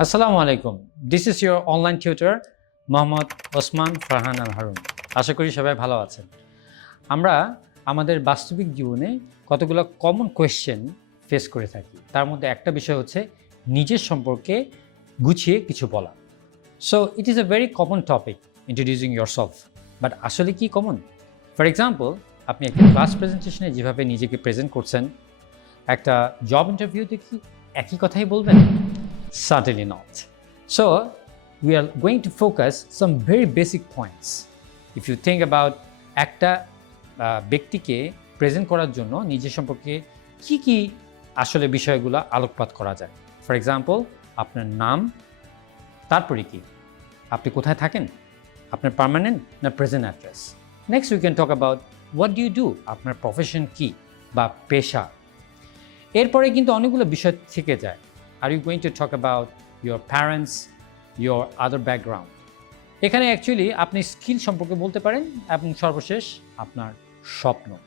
আসসালামু আলাইকুম। This is your online tutor Mohammad Osman Farhan Al Harun আশা করি সবাই ভালো আছেন। আমরা আমাদের বাস্তবিক জীবনে কতগুলো কমন কোয়েশ্চেন ফেস করে থাকি। তার মধ্যে একটা বিষয় হচ্ছে নিজের সম্পর্কে গুছিয়ে কিছু বলা। So it is a very common topic introducing yourself but আসলে কি কমন ফর এক্সাম্পল আপনি একটা ক্লাস প্রেজেন্টেশনে যেভাবে নিজেকে প্রেজেন্ট করছেন, একটা জব ইন্টারভিউতে কি একই কথাই বলবেন? Certainly not. So, we are going to focus some very basic points. If you think about একটা ব্যক্তিকে প্রেজেন্ট করার জন্য নিজের সম্পর্কে কি কি আসলে বিষয়গুলো আলোকপাত করা যায়। ফর এক্সাম্পল আপনার নাম তারপরে কি? আপনি কোথায় থাকেন? আপনার পার্মানেন্ট না present address next we can talk about what do do আপনার প্রফেশন কি? বা পেশা? এরপরে কিন্তু অনেকগুলো বিষয় থেকে যায়। Are you going to talk about your parents your other background এখানে অ্যাকচুয়ালি আপনি স্কিল সম্পর্কে বলতে পারেন এবং সর্বশেষ আপনার স্বপ্ন।